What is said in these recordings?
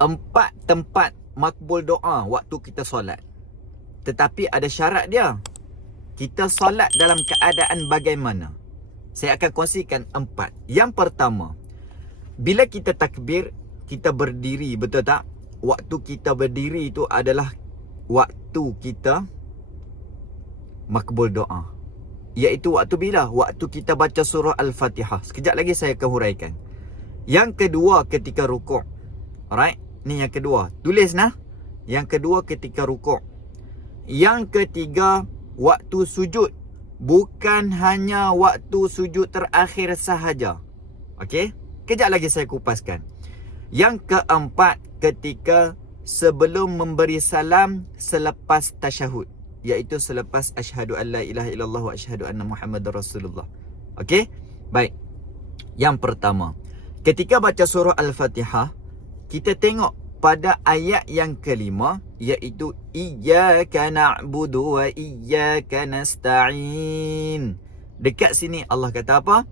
4 tempat makbul doa waktu kita solat. Tetapi ada syarat dia. Kita solat dalam keadaan bagaimana? Saya akan kongsikan 4. Yang pertama, bila kita takbir, kita berdiri, betul tak? Waktu kita berdiri itu adalah waktu kita makbul doa. Iaitu waktu bila? Waktu kita baca surah Al-Fatihah. Sekejap lagi saya akan huraikan. Yang kedua, ketika rukuk. Alright? Ni yang kedua. Tulis nah. Yang kedua ketika rukuk. Yang ketiga, waktu sujud. Bukan hanya waktu sujud terakhir sahaja. Okey? Kejap lagi saya kupaskan. Yang keempat, ketika sebelum memberi salam selepas tasyahud. Iaitu selepas asyhadu an la ilaha illallah wa asyhadu anna Muhammadar Rasulullah. Okey? Baik. Yang pertama, ketika baca surah Al-Fatihah, kita tengok pada ayat yang kelima, iaitu iyyaka na'budu wa iyyaka nasta'in. Dekat sini Allah kata apa?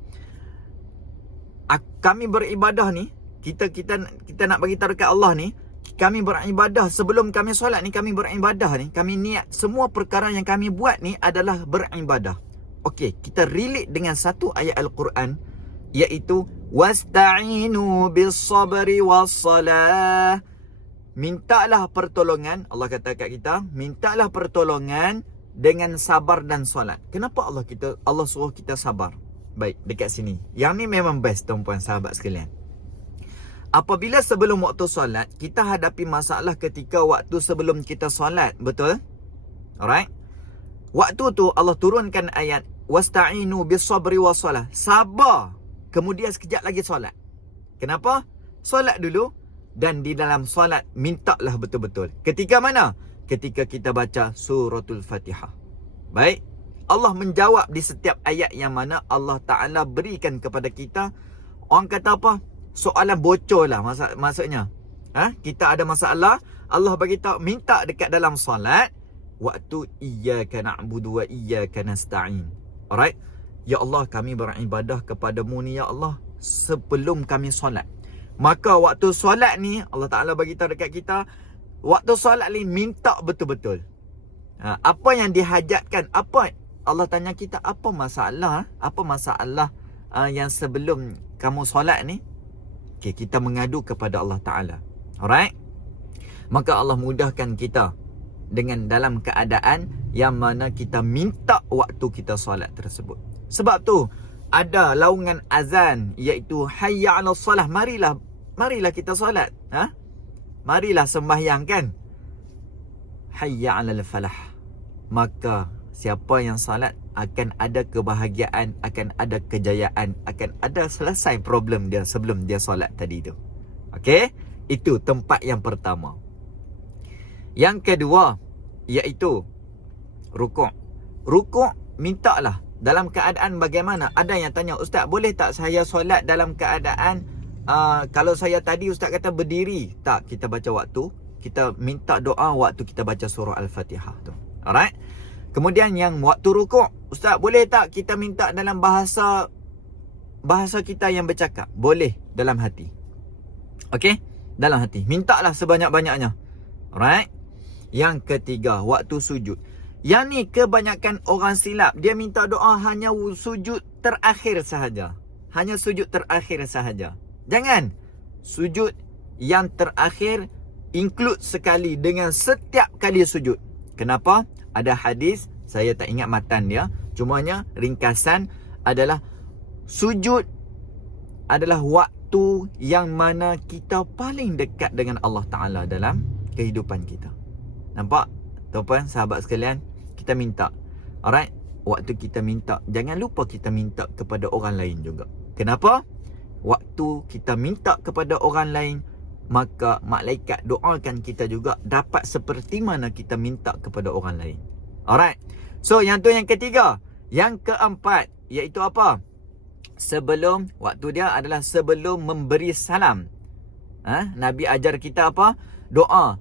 Kami beribadah ni, kita nak bagi tahu dekat Allah ni, kami beribadah sebelum kami solat ni, kami beribadah ni, kami niat semua perkara yang kami buat ni adalah beribadah. Okey, kita relate dengan satu ayat Al-Quran, iaitu wasta'inu bis-sabri was-salah. Mintalah pertolongan, Allah kata kat kita, mintalah pertolongan dengan sabar dan solat. Kenapa Allah suruh kita sabar? Baik, dekat sini. Yang ni memang best, tuan-puan sahabat sekalian. Apabila sebelum waktu solat, kita hadapi masalah ketika waktu sebelum kita solat, betul? Alright? Waktu tu Allah turunkan ayat wasta'inu bis-sabri was-salah. Sabar. Kemudian sekejap lagi solat. Kenapa? Solat dulu. Dan di dalam solat, mintalah betul-betul. Ketika mana? Ketika kita baca suratul Fatihah. Baik. Allah menjawab di setiap ayat yang mana Allah Ta'ala berikan kepada kita. Orang kata apa? Soalan bocor lah maksudnya. Kita ada masalah, Allah bagi tahu, minta dekat dalam solat. Waktu iyyaka na'budu wa iyyaka nasta'in. Alright? Ya Allah, kami beribadah kepadamu ni ya Allah sebelum kami solat. Maka waktu solat ni, Allah Ta'ala bagi tahu dekat kita, waktu solat ni minta betul-betul. Apa yang dihajatkan, apa Allah tanya kita, apa masalah? Apa masalah yang sebelum kamu solat ni? Okay, kita mengadu kepada Allah Ta'ala. Alright? Maka Allah mudahkan kita dengan dalam keadaan yang mana kita minta waktu kita solat tersebut. Sebab tu ada laungan azan, iaitu hayya 'alas salah. Marilah kita solat. Marilah sembahyang kan. Hayya 'alal falah. Maka siapa yang solat akan ada kebahagiaan, akan ada kejayaan, akan ada selesai problem dia sebelum dia solat tadi tu. Okey? Itu tempat yang pertama. Yang kedua, iaitu rukuk. Rukuk, mintalah dalam keadaan bagaimana? Ada yang tanya, Ustaz, boleh tak saya solat dalam keadaan kalau saya tadi Ustaz kata berdiri? Tak, kita baca waktu, kita minta doa waktu kita baca surah Al-Fatihah tu. Alright? Kemudian yang waktu rukuk, Ustaz, boleh tak kita minta dalam bahasa kita yang bercakap? Boleh, dalam hati. Okey? Dalam hati. Mintalah sebanyak-banyaknya. Alright? Yang ketiga, waktu sujud. Yang ni kebanyakan orang silap. Dia minta doa hanya sujud terakhir sahaja. Hanya sujud terakhir sahaja. Jangan. Sujud yang terakhir include sekali dengan setiap kali sujud. Kenapa? Ada hadis, saya tak ingat matan dia, cumanya ringkasan adalah sujud adalah waktu yang mana kita paling dekat dengan Allah Ta'ala dalam kehidupan kita. Nampak? Tuan-tuan, sahabat sekalian, kita minta. Alright? Waktu kita minta, jangan lupa kita minta kepada orang lain juga. Kenapa? Waktu kita minta kepada orang lain, maka malaikat doakan kita juga dapat seperti mana kita minta kepada orang lain. Alright. So yang tu yang ketiga. Yang keempat, iaitu apa? Sebelum, waktu dia adalah sebelum memberi salam. Nabi ajar kita apa? Doa.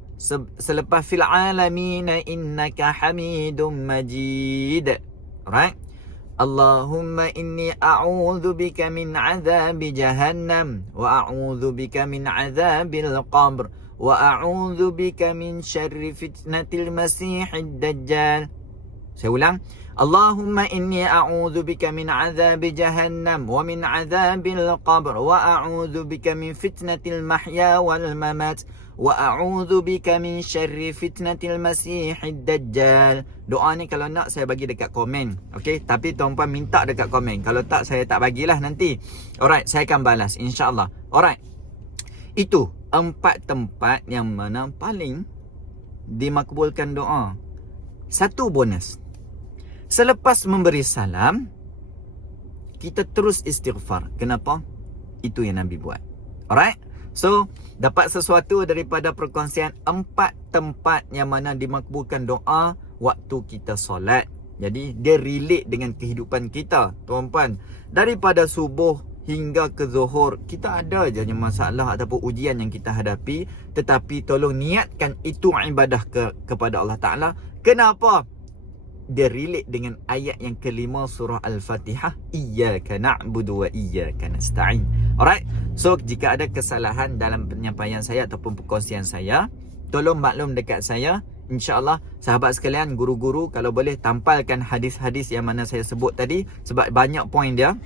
Selepas fil alamin innaka hamidum majid. Alright. Allahumma inni a'udzu bika min 'adzabi jahannam wa a'udzu bika min 'adzabil qabr wa a'udzu bika min syarri fitnatil masiihid dajjal. Saya ulang. Allahumma inni a'udzu bika min 'adzabi jahannam wa min 'adzabil qabr wa a'udzu bika min fitnatil mahya wal mamat wa a'udzu bika min syarri fitnatil masiihid dajjal. Doa ni kalau nak saya bagi dekat komen. Okey, tapi tuan-puan minta dekat komen. Kalau tak saya tak bagilah nanti. Alright, saya akan balas insya-Allah. Alright. Itu 4 tempat yang mana paling dimakbulkan doa. Satu bonus. Selepas memberi salam, kita terus istighfar. Kenapa? Itu yang Nabi buat. Alright? So, dapat sesuatu daripada perkongsian 4 tempat yang mana dimakbulkan doa waktu kita solat. Jadi, dia relate dengan kehidupan kita, tuan-puan. Daripada subuh hingga ke zuhur, kita ada je masalah ataupun ujian yang kita hadapi. Tetapi tolong niatkan itu ibadah kepada Allah Ta'ala. Kenapa? Dia relate dengan ayat yang kelima surah Al-Fatihah. Iyyaka na'budu wa iyyaka nasta'in. Alright. So, jika ada kesalahan dalam penyampaian saya ataupun perkongsian saya, tolong maklum dekat saya. InsyaAllah, sahabat sekalian, guru-guru, kalau boleh tampalkan hadis-hadis yang mana saya sebut tadi. Sebab banyak poin dia.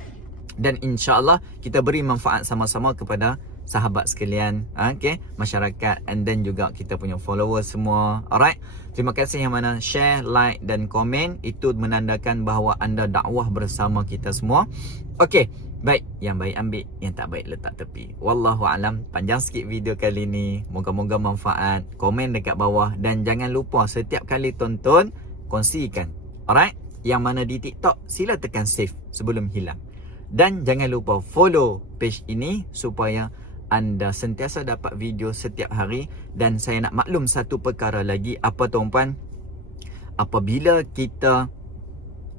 Dan insyaAllah, kita beri manfaat sama-sama kepada sahabat sekalian, okay, masyarakat, and then juga kita punya followers semua. Alright. Terima kasih yang mana share, like dan komen. Itu menandakan bahawa anda dakwah bersama kita semua. Okay, baik. Yang baik ambil, yang tak baik letak tepi. Wallahu alam. Panjang sikit video kali ni. Moga-moga manfaat. Komen dekat bawah. Dan jangan lupa setiap kali tonton, kongsikan. Alright. Yang mana di TikTok, sila tekan save sebelum hilang. Dan jangan lupa follow page ini supaya anda sentiasa dapat video setiap hari. Dan saya nak maklum satu perkara lagi. Apa tuan-puan? Apabila kita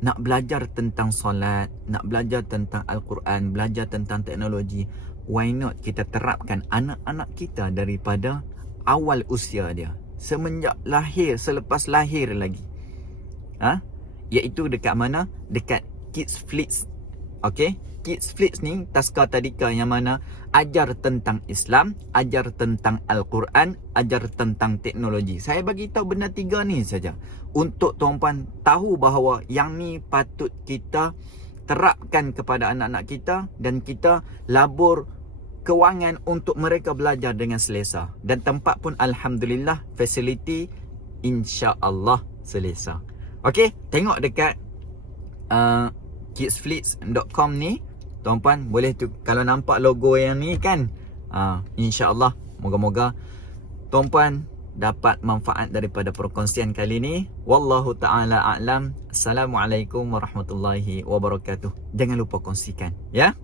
nak belajar tentang solat, nak belajar tentang Al-Quran, belajar tentang teknologi, why not kita terapkan anak-anak kita daripada awal usia dia, semenjak lahir, selepas lahir lagi. Iaitu dekat mana? Dekat Kids Flix. Okay, Kids Flix ni taska tadika yang mana ajar tentang Islam, ajar tentang Al-Quran, ajar tentang teknologi. Saya bagi tahu benda 3 ni saja untuk tuan-puan tahu bahawa yang ni patut kita terapkan kepada anak-anak kita, dan kita labur kewangan untuk mereka belajar dengan selesa. Dan tempat pun alhamdulillah, fasiliti insya-Allah selesa. Okey, tengok dekat kidsflix.com ni, tuan-puan boleh tu, kalau nampak logo yang ni kan, insya-Allah moga-moga tuan-puan dapat manfaat daripada perkongsian kali ni. Wallahu taala a'lam. Assalamualaikum warahmatullahi wabarakatuh. Jangan lupa kongsikan ya.